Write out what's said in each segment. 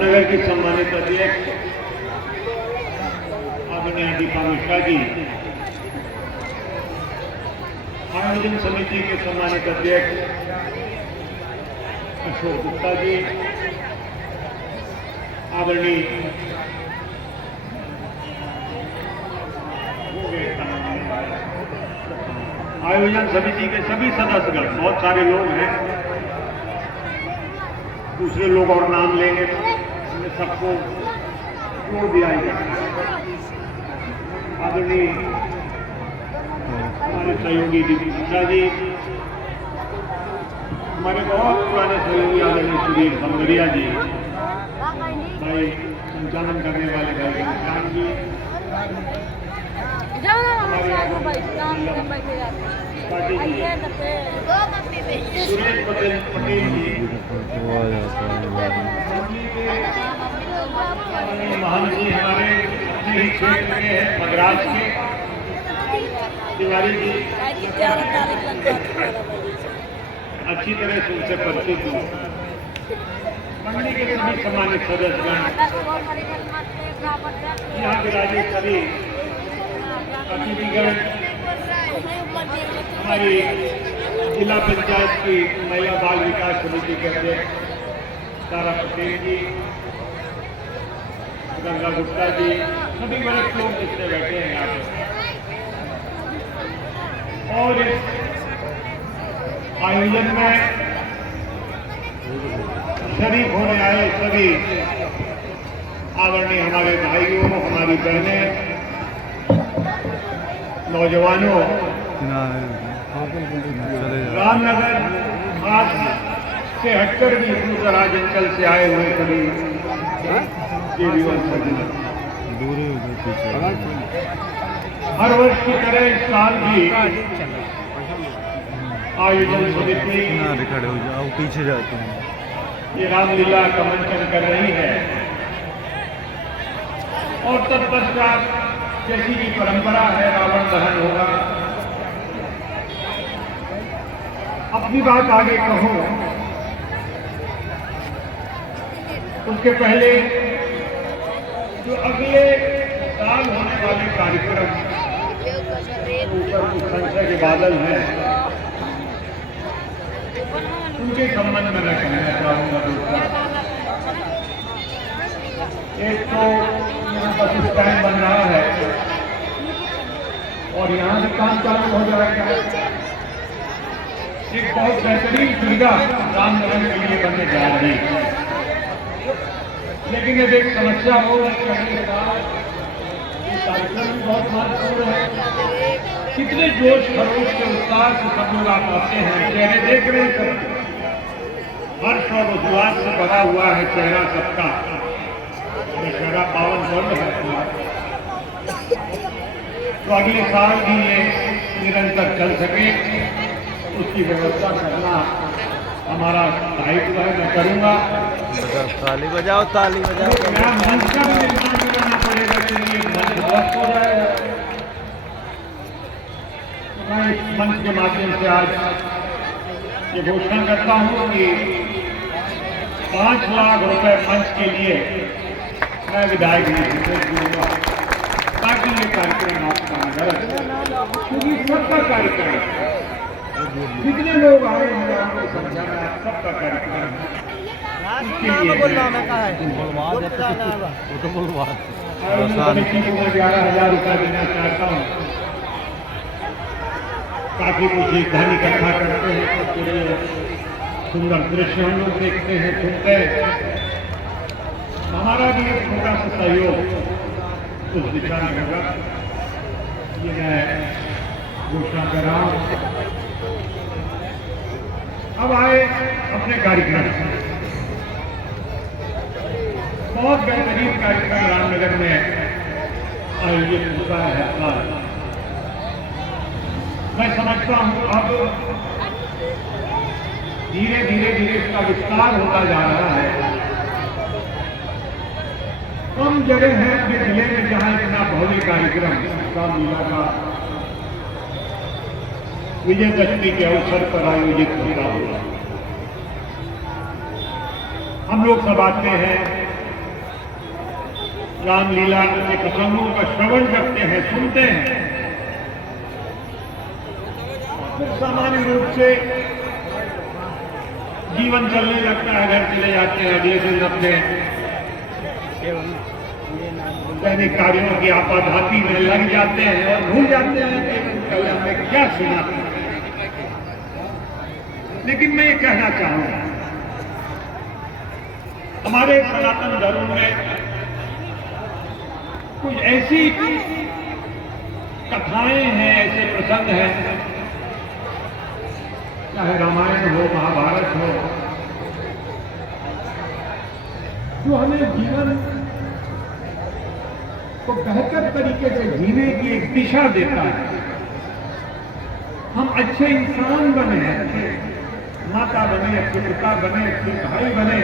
रामनगर की सम्मानित अध्यक्ष आदरणीय दीपा मिश्रा जी, आयोजन समिति के सम्मानित अध्यक्ष अशोक गुप्ता जी, आदरणीय आयोजन समिति के सभी सदस्यगण, बहुत सारे लोग हैं, दूसरे लोग और नाम लेंगे तो हमने सबको जोड़ दिया है। आदरणीय हमारे सहयोगी दीपी मिश्रा जी, हमारे बहुत पुराने सहयोगी आदरणीय सुधीर समगरिया जी, भाई संचालन करने वाले भाई घनश्याम जी, सुरेश पटेल जी, महान जी हमारे अपने ही क्षेत्र के हैं, मद्रास के तिवारी जी, अच्छी तरह से उनसे परिचित हूँ। मंडली के सभी सम्मानित सदस्यगण, यहाँ विराजे सभी अतिथिगण, हमारी जिला पंचायत की महिला बाल विकास समिति के अध्यक्ष तारा पटेल जी, गंगा गुप्ता जी, सभी वरिष्ठ लोग जितने बैठे हैं यहाँ पे, और इस आयोजन में शरीक होने आए सभी आदरणीय हमारे भाइयों, हमारी बहनें, नौजवानों, रामनगर खास से हटकर भी दूरदराज अंचल से आए हुए सभी हर वर्ष की तरह इस साल भी आयोजन समिति पीछे जाते हैं, ये रामलीला का मंचन कर रही है और तत्पश्चात जैसी की परंपरा है रावण दहन होगा। अपनी बात आगे कहूं उसके पहले जो अगले साल होने वाले कार्यक्रम ऊपर कुछ संशय के बादल हैं, उनके संबंध में मैं कहना चाहूंगा। एक तो यहाँ बस स्टैंड बन रहा है और यहाँ भी काम चालू हो जाएगा। एक बहुत बेहतरीन सुविधा रामनगर के लिए बनने जा रही है, लेकिन यदि एक समस्या हो करने का कार्यक्रम भी बहुत महत्वपूर्ण है। कितने जोश खरोश के उत्साह से सब लोग आप आते हैं, चेहरे देख रहे हैं, हर्ष और उल्लास से भरा हुआ है चेहरा सबका। दशहरा पावन पर्व है, तो अगले साल भी ये निरंतर चल सके उसकी व्यवस्था करना हमारा दायित्व है। मैं करूंगा। ताली बजाओ, ताली बजाओ। मंच का भी निर्माण करना पड़ेगा, चलिए मंच ध्वस्त हो जाएगा। मैं इस मंच के माध्यम से आज ये घोषणा करता हूं कि 5 लाख रुपए मंच के लिए मैं विधायक जी से दूंगा, ताकि ये कार्यक्रम आपका नगर, क्योंकि सबका कार्यक्रम है, जितने लोग आए हैं आपको समझाना सबका कार्यक्रम है। कमेटी को मैं 11,000 रुपया देना चाहता हूँ। काफी कुछ धन इकट्ठा करते हैं, सबके लिए सुंदर दृश्य हम लोग देखते हैं, सुनते हैं। हमारा भी एक छोटा सा सहयोग उस दिशा में होगा, ये मैं घोषणा कर रहा हूँ। अब आए अपने कार्यक्रम। बहुत बेहतरीन कार्यक्रम रामनगर में आयोजित होता है हर साल। मैं समझता हूं अब धीरे धीरे इसका विस्तार होता जा रहा है। कम जगह है अपने जिले में जहां इतना भव्य कार्यक्रम रामलीला का विजयदशमी के अवसर पर आयोजित होता हुआ। हम लोग सब आते हैं, रामलीला के प्रसंगों का श्रवण करते हैं, सुनते हैं, फिर सामान्य रूप से जीवन चलने लगता है, घर चले जाते हैं, अगले दिन अपने दैनिक कार्यों की आपाधापी में लग जाते हैं और भूल जाते हैं कि कल हमने क्या सुना था। लेकिन मैं ये कहना चाहूंगा, हमारे सनातन धर्म में कुछ ऐसी कथाएं हैं, ऐसे प्रसंग हैं, चाहे रामायण हो, महाभारत हो, जो हमें जीवन को बेहतर तरीके से जीने की एक दिशा देता है। हम अच्छे इंसान बने, अच्छे माता बने, अच्छे पिता बने, अच्छे भाई बने,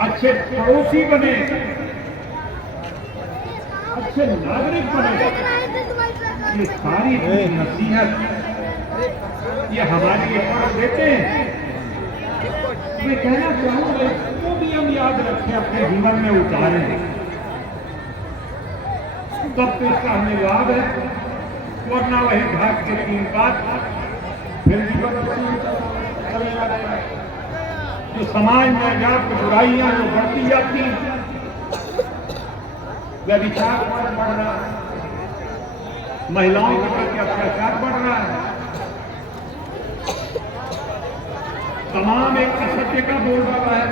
अच्छे पड़ोसी बने, अच्छे नागरिक बने। ये सारी नसीहत ये हमारे लिए पढ़ देते हैं। मैं कहना चाहूंगा, इसको भी हम याद रखें, अपने जीवन में उतारें, तब तो इसका हमें लाभ है। वरना वही घाट के 3 बात फिर जीवन चले जाते हैं। जो समाज में व्याप्त बुराइयां जो बढ़ती जाती, व्यभिचार बढ़ रहा है, महिलाओं के प्रति अत्याचार बढ़ रहा है, तमाम एक असत्य का बोल रहा है,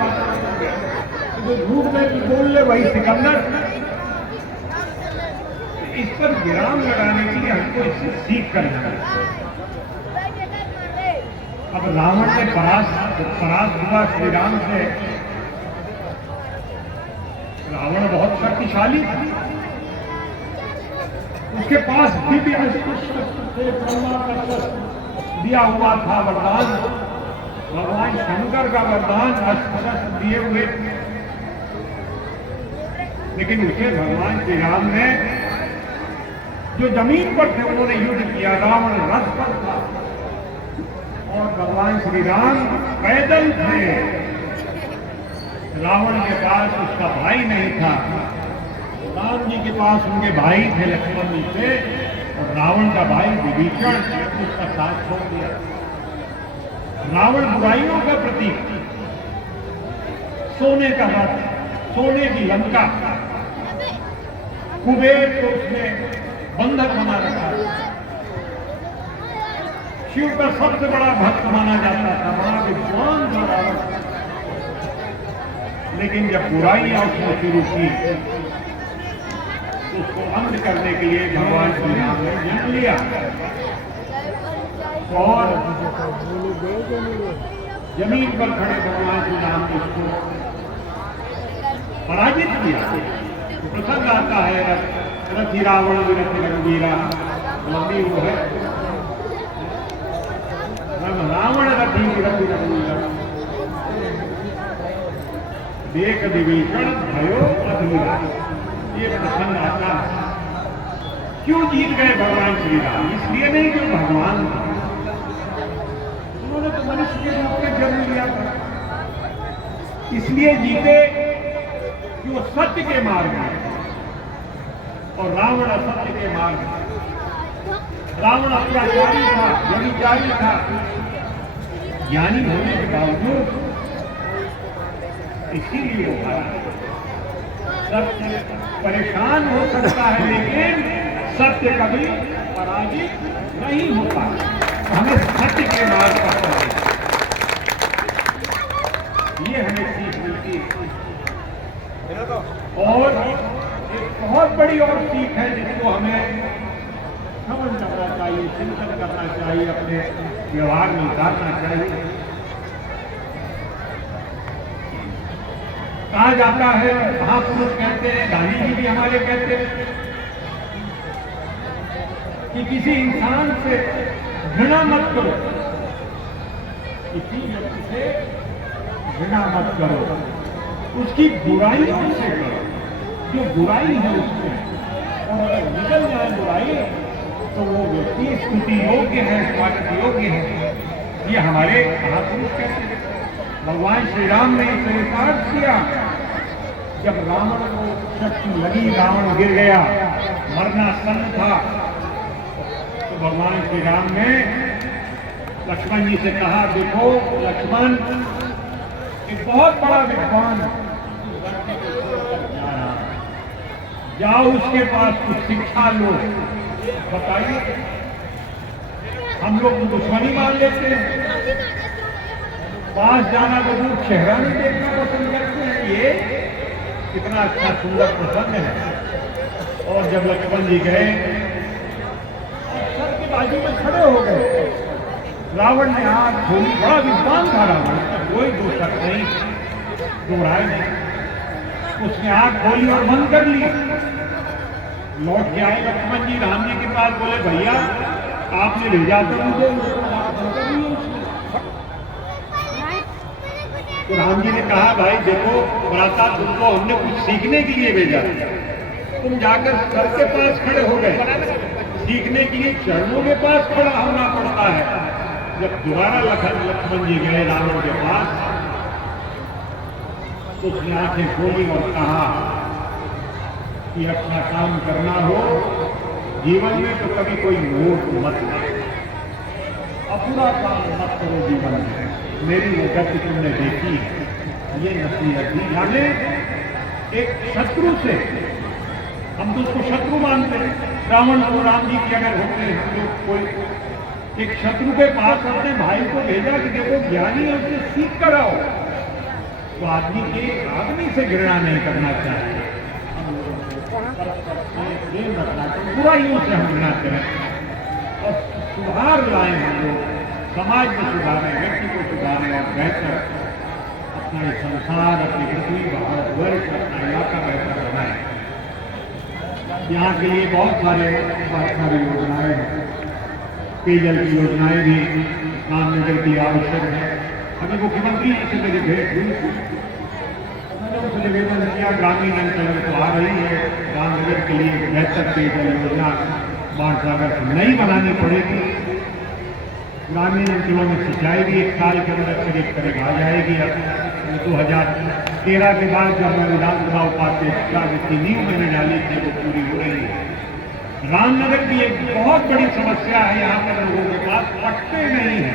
जो झूठ में बोल ले वही सिकंदर। इस पर विराम लगाने के लिए हमको इससे सीख करना है। अब रावण ने परास्त हुआ श्री राम से। रावण बहुत शक्तिशाली था, उसके पास दिव्य शस्त्र थे, ब्रह्मा का शस्त्र दिया हुआ था, वरदान भगवान शंकर का वरदान शस्त्र दिए हुए। लेकिन उसे भगवान श्री राम ने, जो जमीन पर थे उन्होंने युद्ध किया, रावण रथ पर था और भगवान श्री राम पैदल थे। रावण के पास उसका भाई नहीं था, राम जी के पास उनके भाई थे, लक्ष्मण जी थे, और रावण का भाई विभीषण उसका साथ छोड़ दिया। रावण बुराइयों का प्रतीक, सोने का रथ, सोने की लंका, कुबेर को उसने बंधक बना रखा। शिव का सबसे बड़ा भक्त माना जाता था, बड़ा विद्वान था रावण। लेकिन जब बुराइयां उसने शुरू की, उसको अंत करने के लिए भगवान श्री राम ने जन्म लिया और जमीन पर खड़े भगवान श्री राम ने उसको पराजित किया। प्रसंग आता है, रथी रावण विरथ रघुवीरा, लंबी वो है, रावण रथी विरथ रघुवीरा, देख विभीषण भयो अधीरा। ये प्रसंग आता है। क्यों जीत गए भगवान श्री राम? इसलिए नहीं कि भगवान, उन्होंने तो मनुष्य के रूप में जन्म लिया था, इसलिए जीते कि वो सत्य के मार्ग में, और रावण असत्य के मार्ग में। रावण अत्याचारी था, व्यभिचारी था, ज्ञानी होने के बावजूद इसीलिए वो हारा। सत्य परेशान हो सकता है, लेकिन सत्य कभी पराजित नहीं होता। हमें सत्य के मार्ग पर चलना, ये हमें सीख मिलती है। और एक बहुत बड़ी और सीख है जिसको हमें समझ करना चाहिए, चिंतन करना चाहिए, अपने व्यवहार में उतारना चाहिए। कहा जाता है, महापुरुष कहते हैं, गांधी जी भी हमारे कहते हैं कि किसी इंसान से घृणा मत करो, किसी व्यक्ति से घृणा मत करो, उसकी बुराइयों से करो, जो बुराई है उसमें, और अगर निकल जाए बुराई तो वो व्यक्ति स्तुति योग्य है, स्वागत योग्य है। ये हमारे महापुरुष कहते हैं। भगवान श्री राम ने इसे रिकॉर्ड किया, जब रावण को शक्ति लगी, रावण गिर गया, मरना सन्न था, तो भगवान श्री राम ने लक्ष्मण जी से कहा, देखो लक्ष्मण, एक बहुत बड़ा विद्वान जाओ उसके पास कुछ शिक्षा लो। बताइए, हम लोग दुश्मनी मान लेते हैं, पास जाना तो दूर, चेहरा नहीं देखना पसंद करते हैं। ये कितना अच्छा सुंदर प्रसंग है। और जब लक्ष्मण जी गए, सर की बाजू में खड़े हो गए, रावण ने आग खोली, बड़ा विद्वान था रावण, कोई दो शक नहीं, दो राय नहीं। उसने आग खोली और बंद कर ली। लौट के आए लक्ष्मण जी राम जी के पास, बोले भैया आपने भेजा तो मुझे, तो राम जी ने कहा, भाई देखो भ्राता, तुमको हमने कुछ सीखने के लिए भेजा, तुम जाकर सर के पास खड़े हो गए, सीखने के लिए चरणों के पास खड़ा होना पड़ता है। जब दोबारा लक्ष्मण जी गए रावण के पास, तो उसने आंखें खोली और कहा कि अपना काम करना हो जीवन में तो कभी कोई नोट मत ले, अपना काम मत करो जीवन में। मेरी वो गति तुमने देखी है, ये नसीहत दी। यानी एक शत्रु से, हम तो उसको शत्रु मानते हैं, रावण को राम जी की अगर होते हैं हम लोग, कोई एक शत्रु के पास अपने भाई को भेजा कि देखो ज्ञानी है, उससे सीख कर आओ, तो आदमी के आदमी से घृणा नहीं करना चाहिए, प्रेम रखना चाहिए, बुराइयों से हम घृणा करें और सुधार लाएं, हम लोग समाज में सुधारें, व्यक्ति को सुधारें और बेहतर अपना ये संसार, अपनी पृथ्वी, भारतवर्ष, अपना इलाका बेहतर बनाएं। यहाँ के लिए बहुत सारी योजनाएं हैं, पेयजल की योजनाएं भी रामनगर की आवश्यक है। अभी मुख्यमंत्री जी से मेरी भेंट हुई, मैंने उनसे निवेदन किया, ग्रामीण अंचल में तो आ रही है, रामनगर के लिए बेहतर पेयजल योजना बाणसागर से नहीं बनानी पड़ेगी। ग्रामीण अंचलों में सिंचाई भी एक साल के अंदर करीब आ जाएगी। 2013 के बाद जब मैं विधानसभा उपाध्यक्ष की नींव मैंने डाली थी, वो पूरी हो रही है। रामनगर की एक बहुत बड़ी समस्या है, यहाँ पर लोगों के पास पट्टे नहीं है।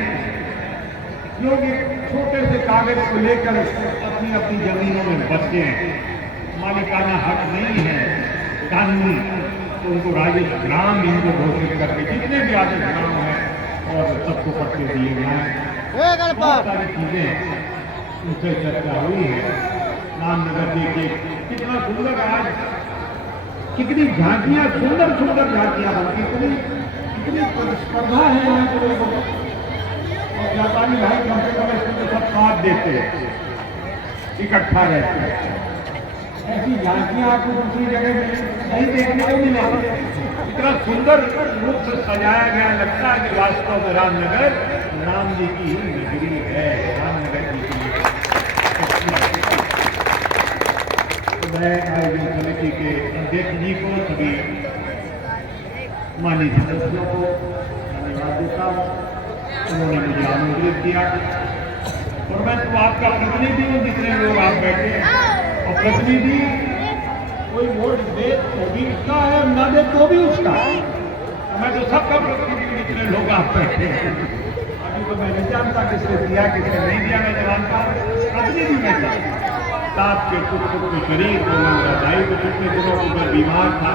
लोग एक छोटे से कागज को लेकर अपनी अपनी जमीनों में बसे हैं, मालिकाना हक नहीं है कानूनी, तो उनको राजस्व ग्राम इनको घोषित करके जितने भी आदर्श ग्राम है और सबको पट्टे दिए जाए। बहुत सारी चीजें उनसे चर्चा हुई है। रामनगर देखिए कितना सुंदर, आज कितनी झांकियां, सुंदर सुंदर झांकियां बनती, कितनी प्रतिस्पर्धा है यहाँ के लोगों को। और व्यापारी भाई कम से कम इसमें सब साथ देते हैं, इकट्ठा रहते हैं। ऐसी झांकियां आपको दूसरी जगह नहीं देखने को मिलेगी। इतना सुंदर रूप से सजाया गया, लगता है कि वास्तव में रामनगर राम जी की ही नगरी है, रामनगर जी की। मैं आयोजन समिति के अध्यक्ष जी को, सभी माननीय सदस्यों को धन्यवाद देता हूँ, उन्होंने मुझे आमंत्रित किया। और मैं तो आपका प्रतिनिधि हूँ, जितने लोग आप बैठे हैं, और प्रतिनिधि कोई वोट दे तो भी उसका है, ना दे तो भी उसका है। मैं तो सबका प्रतिनिधि, जितने लोग आप बैठे हैं। अभी तो मैं नहीं जानता किसने दिया किसने नहीं दिया, मैं जानता प्रतिनिधि में जानता। साथ के कुछ शरीर को दाई को कितने दिनों को मैं बीमार था,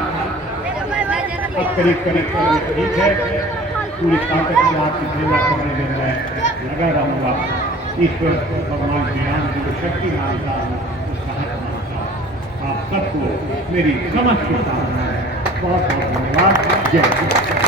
अब करीब ठीक है, पूरी ताकत से आपकी सेवा करने में मैं लगा रहूँगा। ईश्वर भगवान श्री राम जी को शक्ति मानता हूँ, साहस मानता हूँ। आप सबको मेरी समस्त शुभकामनाएं, बहुत बहुत धन्यवाद। जय